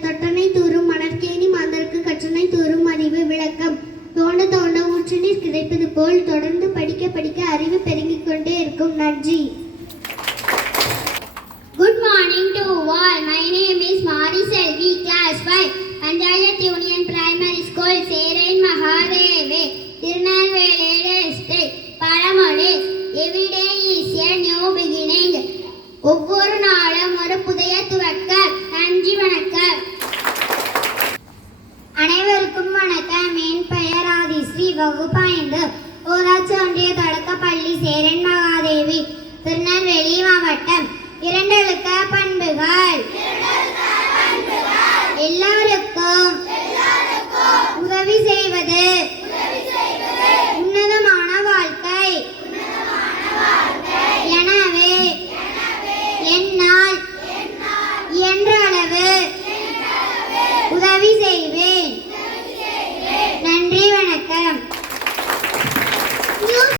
தட்டனை தூரும் மணற்கேணி மாந்தருக்கு கற்றனை தூரும் அறிவு விளக்கம் தோண்ட தோண்ட ஊற்றுநீர் கிடைப்பது போல் தொடர்ந்து படிக்க படிக்க அறிவு பெருகிக் கொண்டே இருக்கும் நன்றி good morning to all my name is Mari Selvi class five panchayat union primary school Cheran Mahadevi Tirunelveli district பழமொழி everyday is a new beginning ஒவ்வொரு வகுப்பைந்து ஊராட்சி ஒன்றிய தொடக்கப்பள்ளி சேரன் மகாதேவி திருநெல்வேலி மாவட்டம் இரண்டெழுக்க பண்புகள். எல்லாருக்கும் உதவி செய்வது உன்னதமான வாழ்க்கை. எனவே என்னால் இயன்ற அளவு உதவி செய்வேன்.